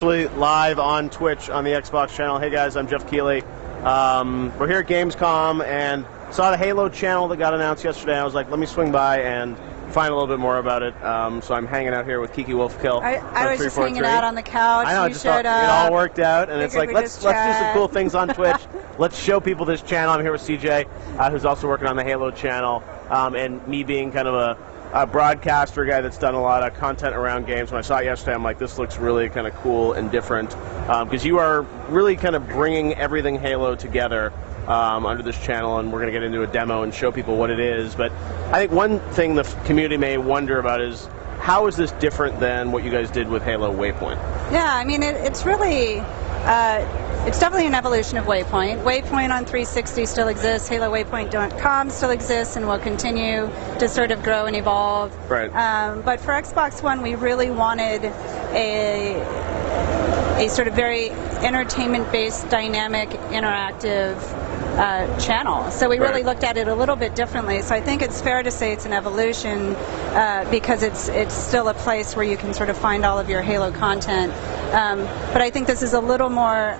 Live on Twitch on the Xbox channel. Hey guys, I'm Jeff Keighley. We're here at Gamescom and saw the Halo channel that got announced yesterday. I was like, let me swing by and find a little bit more about it. So I'm hanging out here with Kiki Wolfkill. I was just hanging out on the couch. I know, you it all worked out, and it's like let's do some cool things on Twitch. Let's show people this channel. I'm here with CJ, who's also working on the Halo channel, and me being kind of a broadcaster guy that's done a lot of content around games. When I saw it yesterday, I'm like, this looks really kind of cool and different, because you are really kind of bringing everything Halo together under this channel, and we're going to get into a demo and show people what it is. But I think one thing the community may wonder about is, how is this different than what you guys did with Halo Waypoint? Yeah, I mean, it's really... it's definitely an evolution of Waypoint. Waypoint on 360 still exists. HaloWaypoint.com still exists and will continue to sort of grow and evolve. Right. But for Xbox One, we really wanted a sort of very entertainment-based, dynamic, interactive channel. So we really looked at it a little bit differently. So I think it's fair to say it's an evolution because it's still a place where you can sort of find all of your Halo content. But I think this is a little more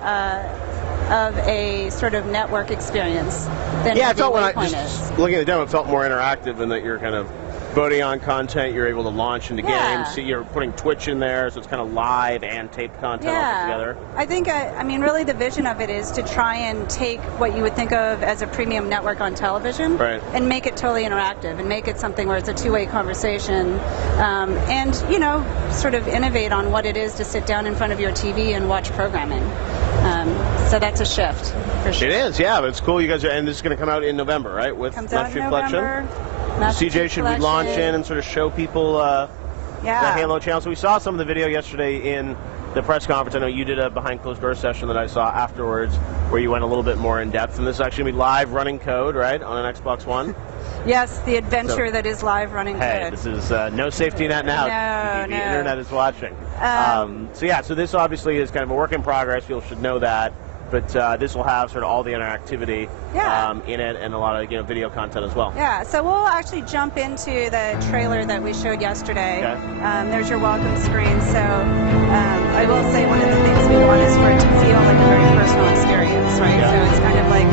of a sort of network experience than it felt when Waypoint is. Looking at the demo, it felt more interactive in that you're kind of voting on content, you're able to launch into games. So you're putting Twitch in there, so it's kind of live and taped content all together. I think, I mean, really the vision of it is to try and take what you would think of as a premium network on television and make it totally interactive and make it something where it's a two-way conversation and, you know, sort of innovate on what it is to sit down in front of your TV and watch programming. So that's a shift, for sure. It is, yeah, but it's cool. You guys are, and this is going to come out in November, right? With Master Chief Collection. CJ, should we launch in and sort of show people the Halo channel? So we saw some of the video yesterday in the press conference. I know you did a behind closed door session that I saw afterwards where you went a little bit more in depth, and this is actually going to be live running code, right, on an Xbox One? Yes, the adventure that is live running code. This is no safety net now. No, the internet is watching. So this obviously is kind of a work in progress. People should know that. But this will have sort of all the interactivity in it and a lot of video content as well. Yeah, so we'll actually jump into the trailer that we showed yesterday. There's your welcome screen. So I will say one of the things we want is for it to feel like a very personal experience, right? So it's kind of like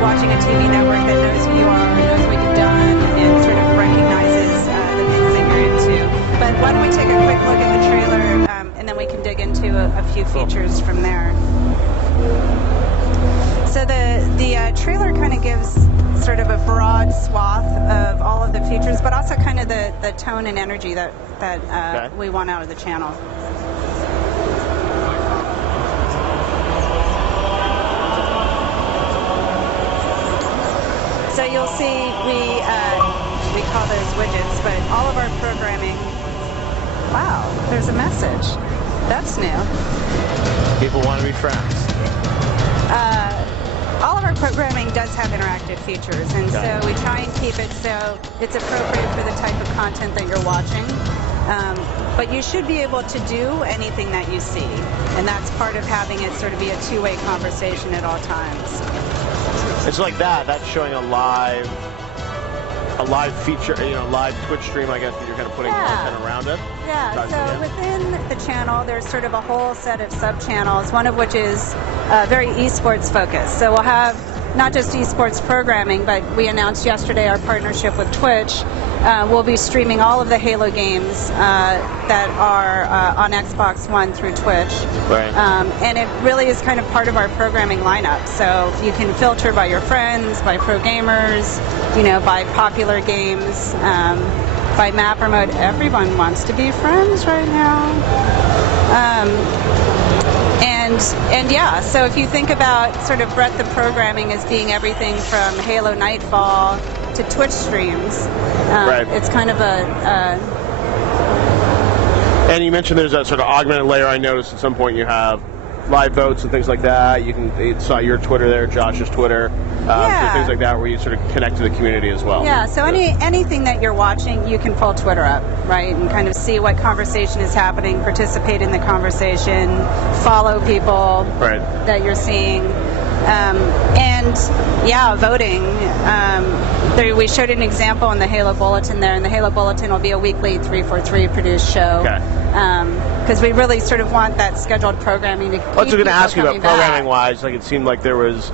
watching a TV network that knows who you are, knows what you've done, and sort of recognizes the things that you're into. But why don't we take a quick look at the trailer, and then we can dig into a few features from there. So the trailer kind of gives sort of a broad swath of all of the features, but also kind of the tone and energy that we want out of the channel. So you'll see we call those widgets, but all of our programming. Wow, there's a message. That's new. People want to be friends. All of our programming does have interactive features, and so we try and keep it so it's appropriate for the type of content that you're watching. But you should be able to do anything that you see, and that's part of having it sort of be a two-way conversation at all times. It's like that's showing a live feature, live Twitch stream, I guess, that you're kind of putting content around it. Yeah, so within the channel, there's sort of a whole set of sub-channels, one of which is very esports focused. So we'll have not just esports programming, but we announced yesterday our partnership with Twitch. We'll be streaming all of the Halo games that are on Xbox One through Twitch. And it really is kind of part of our programming lineup. So you can filter by your friends, by pro gamers, by popular games, by map or mode. Everyone wants to be friends right now. And yeah, so if you think about sort of breadth of programming as being everything from Halo Nightfall to Twitch streams, it's kind of And you mentioned there's a sort of augmented layer. I noticed at some point you have live votes and things like that. It saw your Twitter there, Josh's Twitter, so things like that where you sort of connect to the community as well. Yeah, so anything that you're watching, you can pull Twitter up, right, and kind of see what conversation is happening, participate in the conversation, follow people that you're seeing. And yeah, voting. We showed an example in the Halo Bulletin there, and the Halo Bulletin will be a weekly 343 produced show. Because we really sort of want that scheduled programming to keep I was going to ask you about programming-wise. Like, it seemed like there was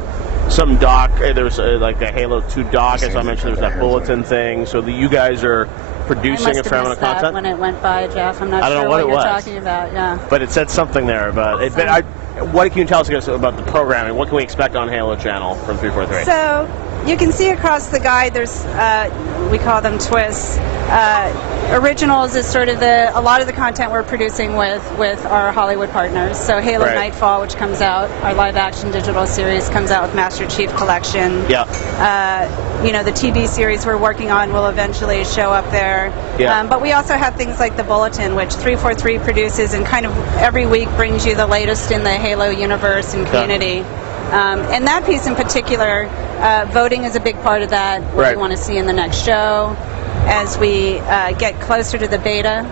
some doc, there was like a Halo 2 doc, as I mentioned, there was that bulletin thing. So you guys are producing a fair amount of content? When it went by, Jeff. I'm not sure what you're talking about. Yeah. But it said something there about it. But what can you tell us about the programming? What can we expect on Halo Channel from 343? So you can see across the guide, there's we call them twists. Originals is sort of a lot of the content we're producing with our Hollywood partners. So Halo Nightfall, which comes out, our live-action digital series comes out with Master Chief Collection. Yeah. The TV series we're working on will eventually show up there. Yeah. But we also have things like the Bulletin, which 343 produces and kind of every week brings you the latest in the Halo universe and community. And that piece in particular, voting is a big part of that. What we want to see in the next show. As we get closer to the beta,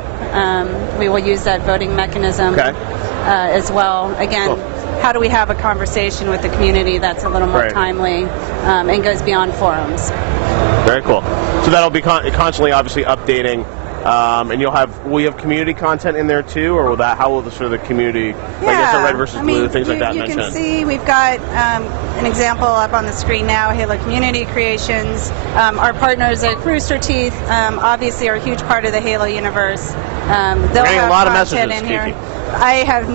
we will use that voting mechanism as well. Again, how do we have a conversation with the community that's a little more timely and goes beyond forums? Very cool. So that'll be constantly, obviously, updating. And will you have community content in there too, or how will the sort of the community, like I said, red versus blue, things like that you mentioned? You can see we've got an example up on the screen now, Halo Community Creations. Our partners at Rooster Teeth obviously are a huge part of the Halo universe. They'll have a lot of content messages in here. I have.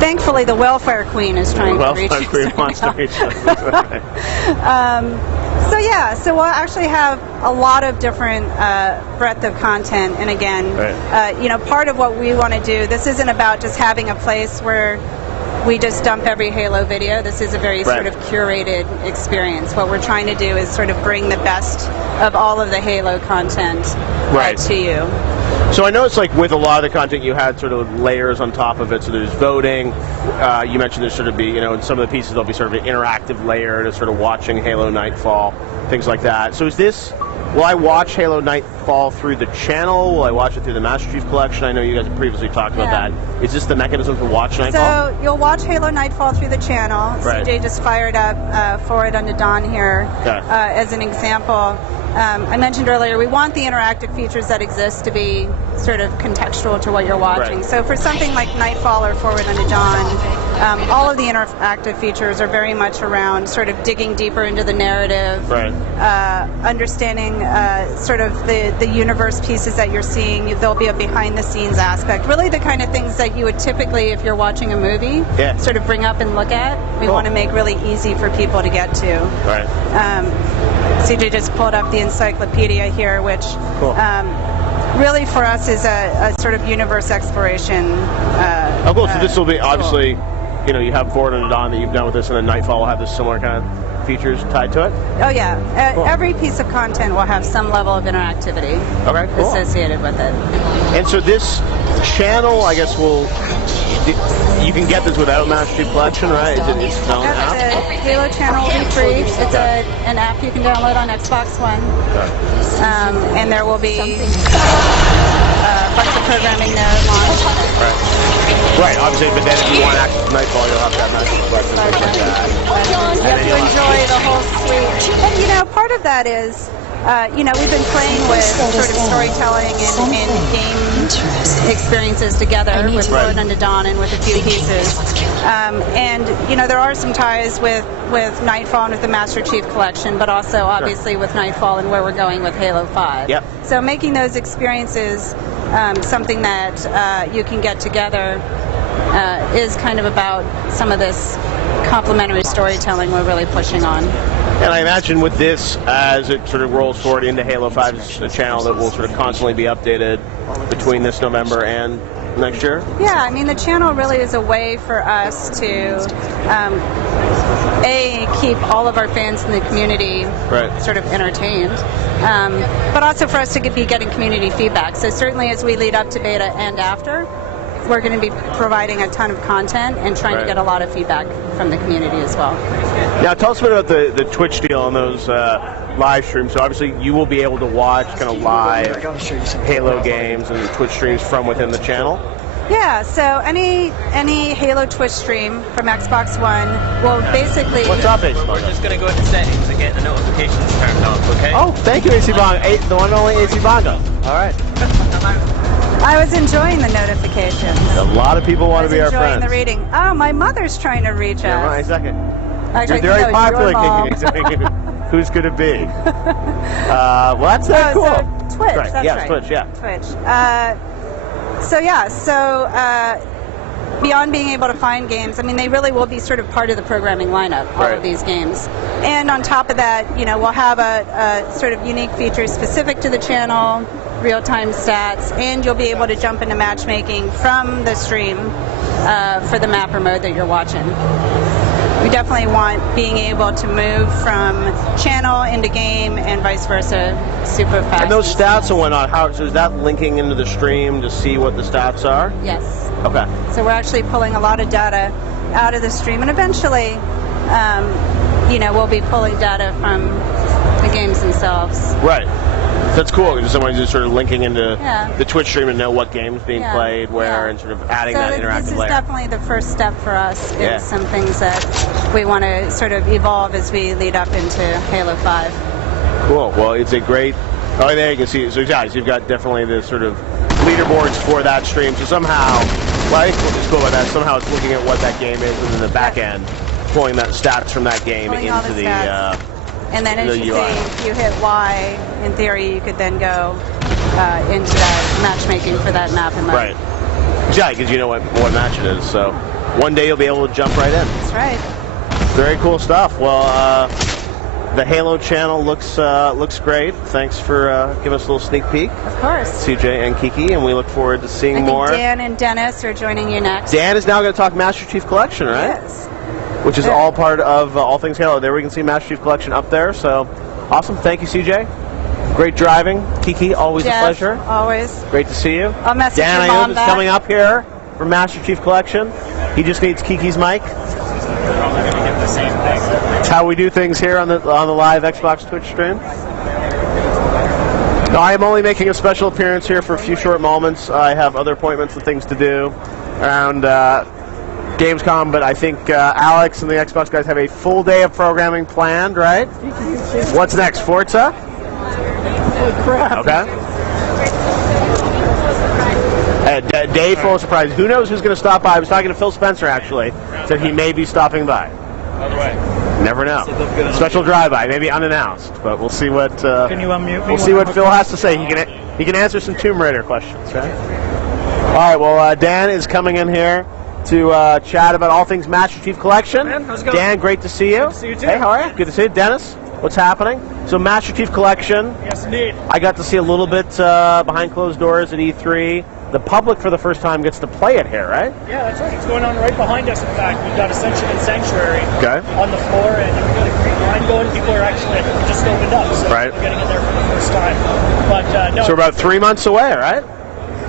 Thankfully, the welfare queen is trying to reach us. The welfare queen wants to reach us. So we'll actually have a lot of different breadth of content. And again, part of what we want to do, this isn't about just having a place where we just dump every Halo video. This is a very sort of curated experience. What we're trying to do is sort of bring the best of all of the Halo content to you. So I know it's like with a lot of the content you had sort of layers on top of it. So there's voting. You mentioned there's sort of be, in some of the pieces there'll be sort of an interactive layer to sort of watching Halo Nightfall, things like that. So will I watch Halo Nightfall through the channel? Will I watch it through the Master Chief Collection? I know you guys have previously talked about that. Is this the mechanism to watch Nightfall? So you'll watch Halo Nightfall through the channel. CJ just fired up Forward Unto Dawn here as an example. I mentioned earlier, we want the interactive features that exist to be sort of contextual to what you're watching. So for something like Nightfall or Forward Unto Dawn, all of the interactive features are very much around sort of digging deeper into the narrative, understanding sort of the universe pieces that you're seeing. There'll be a behind-the-scenes aspect. Really the kind of things that you would typically, if you're watching a movie, sort of bring up and look at. We want to make really easy for people to get to. CJ just pulled up the encyclopedia here, which really for us is a sort of universe exploration. So this will be obviously, you have Forward Unto Dawn that you've done with this, and then Nightfall will have this similar kind of features tied to it? Oh yeah, every piece of content will have some level of interactivity associated with it. And so this channel, I guess, you can get this without Master Chief Collection, right? Is it its own app? The Halo channel will be free. It's an app you can download on Xbox One. And there will be a bunch of programming there launched. Right, obviously, but then if you want access to Nightfall, you'll have to have Master Chief Collection. You have to enjoy the whole suite. And part of that is we've been playing with sort of storytelling and game experiences together with Forward Unto Dawn and with a few pieces. And there are some ties with Nightfall and with the Master Chief Collection, but also obviously with Nightfall and where we're going with Halo 5. So making those experiences something that you can get together is kind of about some of this complementary storytelling we're really pushing on. And I imagine with this, as it sort of rolls forward into Halo 5, it's a channel that will sort of constantly be updated between this November and next year? Yeah, I mean, the channel really is a way for us to, keep all of our fans in the community sort of entertained, but also for us to be getting community feedback. So certainly as we lead up to beta and after, we're going to be providing a ton of content and trying to get a lot of feedback from the community as well. Now, tell us a bit about the Twitch deal on those live streams. So obviously you will be able to watch kind of live Halo games and Twitch streams from within the channel. Yeah, so any Halo Twitch stream from Xbox One will basically... What's up, AC Bongo? We're just going to go into settings and get the notifications turned off, okay? Oh, thank you, AC Bongo. The one and only AC Bongo. All right. I was enjoying the notifications. A lot of people want to be our friends. Enjoying the reading. Oh, my mother's trying to reach us. Yeah, right, second. Actually, You're very no, popular, your mom. Kiki. Who's could it be? Well, that's cool. So Twitch, right. that's Yeah, right. Twitch, yeah. Twitch. Beyond being able to find games, I mean, they really will be sort of part of the programming lineup, all Right. of these games. And on top of that, we'll have a sort of unique feature specific to the channel, real-time stats, and you'll be able to jump into matchmaking from the stream for the map or mode that you're watching. We definitely want being able to move from channel into game and vice versa super fast. And those stats and whatnot, so is that linking into the stream to see what the stats are? Yes. Okay. So we're actually pulling a lot of data out of the stream, and eventually, we'll be pulling data from the games themselves. Right. That's cool. Because someone's just sort of linking into Yeah. the Twitch stream and know what game's being Yeah. played, where, Yeah. and sort of adding So that interactive this is layer. definitely the first step for us. Yeah. Is some things that we want to sort of evolve as we lead up into Halo 5. Cool. Well, it's a great. Oh, there you can see. So, guys, you've got definitely the sort of leaderboards for that stream. So somehow, well, I think what's cool about that, somehow it's looking at what that game is, and then the back end, pulling that stats from that game Pulling all into the the. stats. And then, as the you UI. see, if you hit Y, in theory, you could then go into that matchmaking for that map and mode. Right. Yeah, because you know what match it is. So one day you'll be able to jump right in. That's right. Very cool stuff. Well, the Halo channel looks great. Thanks for giving us a little sneak peek, Of course. CJ and Kiki, and we look forward to seeing I think more. Dan and Dennis are joining you next. Dan is now going to talk Master Chief Collection, right? Yes. Which is Yeah. all part of All Things Halo. There we can see Master Chief Collection up there. So awesome. Thank you, CJ. Great driving. Kiki, always Jeff, a pleasure. Always. Great to see you. I'll message Dan, your I know mom is back. coming up here for Master Chief Collection. He just needs Kiki's mic. Probably going to get the same thing. It's how we do things here on the live Xbox Twitch stream. No, I am only making a special appearance here for a few short moments. I have other appointments and things to do around Gamescom, but I think Alex and the Xbox guys have a full day of programming planned, right? What's next, Forza? Holy crap. Okay. Day full of surprise. Who knows who's going to stop by? I was talking to Phil Spencer, actually. Said he may be stopping by. By the way. Never know. Special drive-by, maybe unannounced, but we'll see what. Can you unmute me? We'll see what Phil has to say. He can answer some Tomb Raider questions, right? All right. Well, Dan is coming in here to chat about all things Master Chief Collection. Man, how's it going? Dan, great to see you. Good to see you too. Hey, how are you? Good to see you, Dennis. What's happening? So, Master Chief Collection. Yes, indeed. I got to see a little bit behind closed doors at E3. The public, for the first time, gets to play it here, right? Yeah, that's right. It's going on right behind us. In fact, we've got Ascension and Sanctuary Okay. on the floor, and we've got a green line going. People are actually just opened up, so Right. we're getting in there for the first time. But no, So, we're about 3 months away, right?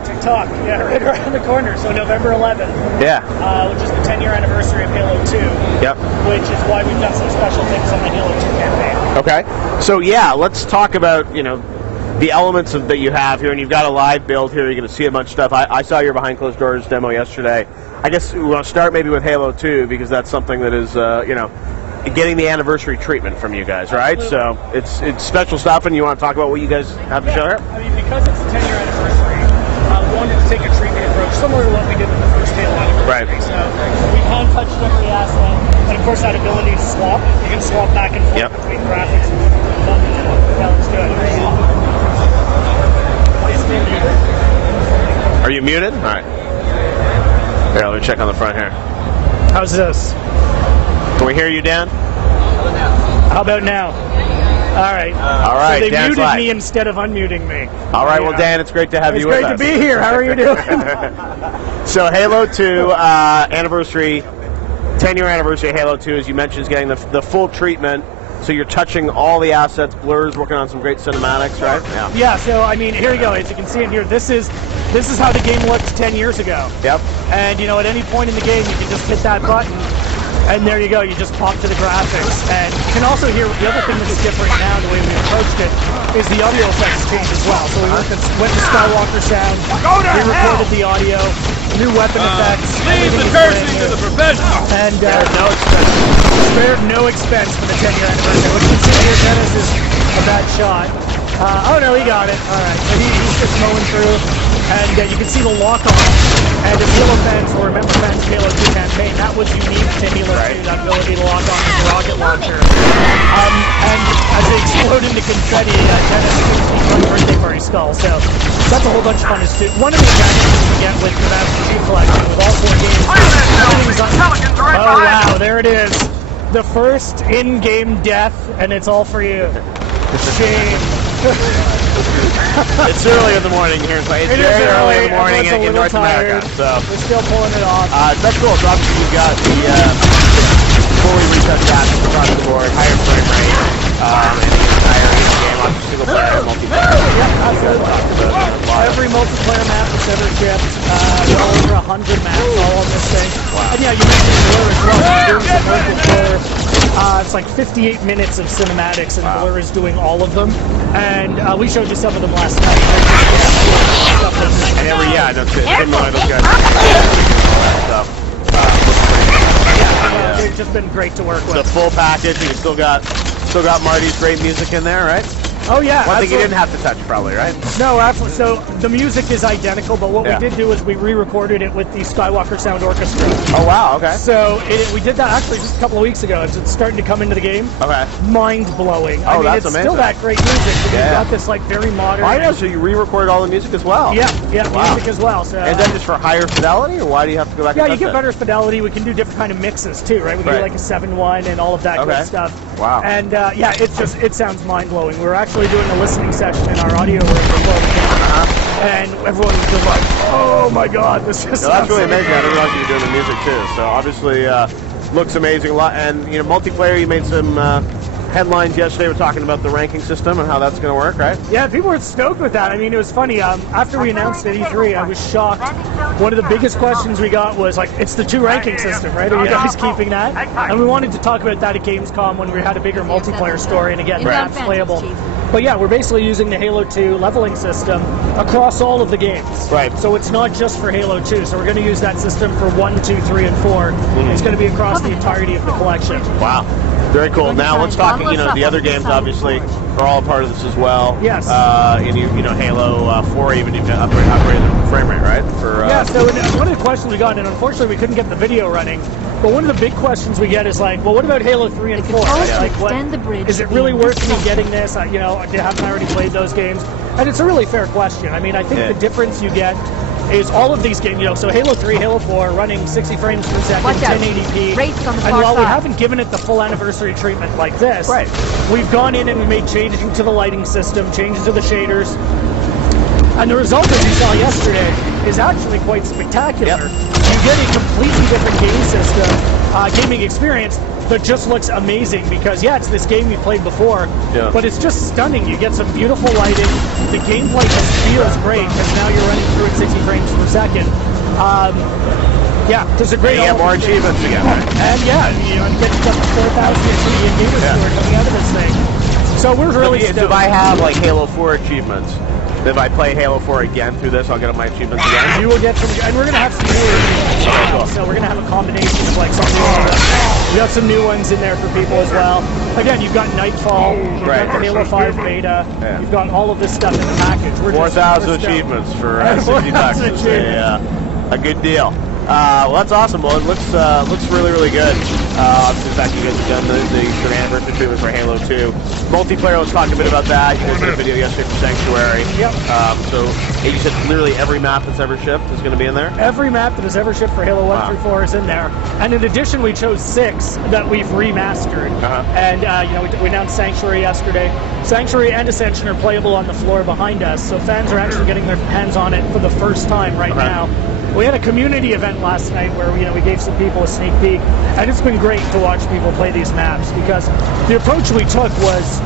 TikTok, yeah, right around the corner. So November 11th, Yeah. which is the 10-year anniversary of Halo 2, Yep. which is why we've done some special things on the Halo 2 campaign. Okay. So, yeah, let's talk about, the elements that you have here, and you've got a live build here. You're going to see a bunch of stuff. I saw your behind closed doors demo yesterday. I guess we want to start maybe with Halo 2 because that's something that is, getting the anniversary treatment from you guys, right? Absolutely. So it's special stuff, and you want to talk about what you guys have to show here? I mean, because it's the 10-year anniversary, we wanted to take a treatment approach similar to what we did with the first Halo anniversary. Right. So we hand-touched every asset, and of course that ability to swap. You can swap back and forth Yep. between graphics and yeah, let's do it. Are you muted? All right. Here, let me check on the front here. How's this? Can we hear you, Dan? How about now? All right. All right, So they Dan's muted live. me instead of unmuting me. All right, well, Dan, it's great to have It's you with great us. to be here. How are you doing? So Halo 2 anniversary, 10-year anniversary of Halo 2, as you mentioned, is getting the full treatment. So you're touching all the assets, blurs, working on some great cinematics, right? Yeah, so I mean, here you go. As you can see in here, this is how the game looked 10 years ago. Yep. And at any point in the game, you can just hit that button, And there you go, you just pop to the graphics. And you can also hear, the other thing that's different now, the way we approached it, is the audio effects change as well. So we went to Skywalker sound, we recorded the audio, new weapon effects. Leave the cursing to the professionals. And spared no expense for the 10-year anniversary. What you see here, Dennis, is a bad shot. Oh no, he got it. All right, so he's just mowing through, and you can see the lock-on. And if Halo fans or remember fans of Halo 2 campaign, that was unique to Halo 2, that ability to lock on the rocket launcher. And as they explode into confetti, Dennis gives me one birthday party skull. So that's a whole bunch of fun to do. One of the advantages you get with the Master Chief Collection, with all 4 games, oh wow, there it is. The first in-game death, and it's all for you. Shame. It's early in the morning here. It's very early in the morning in North America. So we're still pulling it off. That's cool. So obviously you've got the fully reset graphics across the board, higher frame rate, and the entire game on single player, multiplayer. Yeah, absolutely. Every multiplayer map that's ever shipped. Over 100 maps all on this thing. Wow. And yeah, you mentioned Blur as well. It's like 58 minutes of cinematics, and Blur is doing all of them. And we showed you some of them last night. And those guys. It's just been great to work with. The full package. You still got Marty's great music in there, right? Oh yeah. One thing you didn't have to touch, probably, right? No, absolutely. So the music is identical, but what we did do is we re-recorded it with the Skywalker Sound Orchestra. Oh wow, okay. So we did that actually just a couple of weeks ago. It's starting to come into the game. Okay. Mind blowing. Oh, that's amazing. Still that great music. But you've got this like very modern. I know. So you re-recorded all the music as well. Yeah, music as well. So. And then just for higher fidelity, or why do you have to go back? Yeah, you get better fidelity. We can do different kind of mixes too, right? We can do like a 7.1 and all of that good stuff. Wow. And it sounds mind blowing. We're actually doing a listening session in our audio room before we came, and everyone was just like, "Oh my God, this is." That's really amazing. I didn't realize you were doing the music too. So obviously, looks amazing. A lot, and multiplayer. You made some headlines yesterday. We're talking about the ranking system and how that's going to work, right? Yeah, people were stoked with that. I mean, it was funny. After we announced at E3, I was shocked. One of the biggest questions we got was like, "It's the 2 ranking system, right? Are you guys keeping that?" And we wanted to talk about that at Gamescom when we had a bigger multiplayer story, and again, maps playable. But yeah, we're basically using the Halo 2 leveling system across all of the games. Right. So it's not just for Halo 2. So we're going to use that system for 1, 2, 3, and 4. It's going to be across the entirety of the collection. Wow. Very cool. Now let's talk. The other games obviously are all a part of this as well. Yes. And Halo 4 even upgrade the frame rate, right? So one of the questions we got, and unfortunately we couldn't get the video running, but one of the big questions we get is like, well, what about Halo 3 and 4? Is it really worth me getting this? Haven't I already played those games? And it's a really fair question. I mean, I think the difference you get is all of these games, so Halo 3, Halo 4, running 60 frames per second, 1080p. And while we haven't given it the full anniversary treatment like this, we've gone in and we made changes to the lighting system, changes to the shaders. And the result, as you saw yesterday, is actually quite spectacular. You get a completely different game system, gaming experience that just looks amazing because, it's this game you played before, but it's just stunning. You get some beautiful lighting. The gameplay just feels great because now you're running through at 60 frames per second. There's a great. You get more achievements again, right? And you get up to 4,000 gamers who are coming out of this thing. So we're really. Do I have like Halo 4 achievements? If I play Halo 4 again through this, I'll get my achievements again. You will get some, and we're going to have some new so we're going to have a combination of like some we got some new ones in there for people as well. Again, you've got Nightfall, you've got the Halo 5 beta, you've got all of this stuff in the package. 4,000 achievements for $60. A good deal. Well, that's awesome. Well, it looks really, really good. Obviously, the fact you guys have done the anniversary treatment for Halo 2. Multiplayer, let's talk a bit about that. You guys did a video yesterday for Sanctuary. Yep. So you said literally every map that's ever shipped is going to be in there? Every map that has ever shipped for Halo 1 through 4 is in there. And in addition, we chose 6 that we've remastered. And, we announced Sanctuary yesterday. Sanctuary and Ascension are playable on the floor behind us, so fans are actually getting their hands on it for the first time right now. We had a community event last night where we gave some people a sneak peek, and it's been great to watch people play these maps because the approach we took was,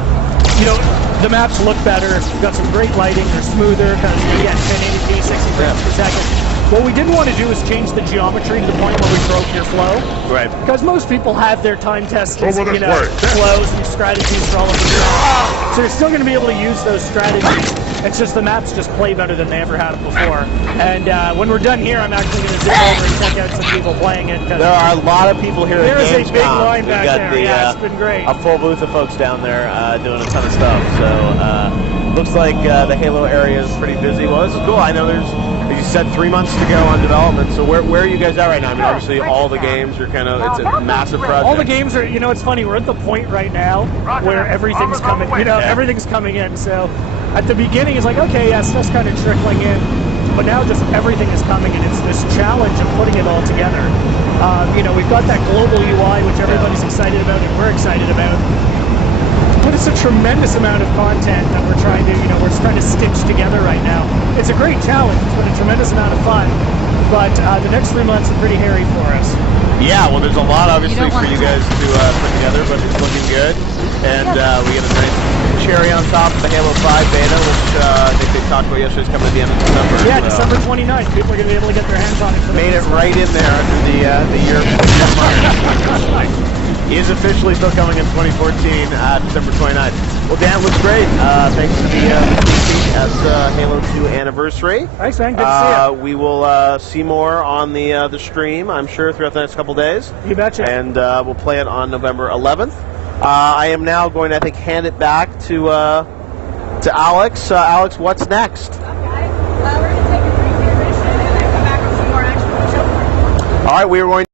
the maps look better. We've got some great lighting. They're smoother. Again, 1080p, 60 frames per second. What we didn't want to do is change the geometry to the point where we broke your flow. Right. Because most people have their time tested, Over this way. flows and strategies for all of the stuff. So you're still going to be able to use those strategies. It's just the maps just play better than they ever have before. And when we're done here, I'm actually going to zip over and check out some people playing it. There are a lot of people here. There is at a big Gamescom. line We've back got there. the, Yeah, it's been great. A full booth of folks down there doing a ton of stuff. So looks like the Halo area is pretty busy. Well, this is cool. I know there's, as you said, 3 months to go on development. So where are you guys at right now? I mean, obviously all the games are kind of, it's a massive project. All the games are, it's funny, we're at the point right now where everything's coming, everything's coming in. So at the beginning, it's like, okay, yeah, stuff's kind of trickling in. But now just everything is coming, and it's this challenge of putting it all together. We've got that global UI, which everybody's excited about, and we're excited about. But it's a tremendous amount of content that we're trying to stitch together right now. It's a great challenge. It's been a tremendous amount of fun. But the next 3 months are pretty hairy for us. Yeah, well, there's a lot, obviously, for you guys to put together, but it's looking good. And we get a nice cherry on top of the Halo 5 beta, which I think they talked about yesterday, is coming at the end of December. Yeah, December 29th. People are going to be able to get their hands on it. Made it right in there under the year of He is officially still coming in 2014, December 29th. Well, Dan, looks great. Thanks for the at Halo 2 anniversary. Thanks, man. Good to see you. We will see more on the stream, I'm sure, throughout the next couple days. You betcha. And we'll play it on November 11th. I am now going to, I think, hand it back to Alex. Alex, what's next? Okay. We're going to take a brief intermission and then come back with some more action. All right, we are going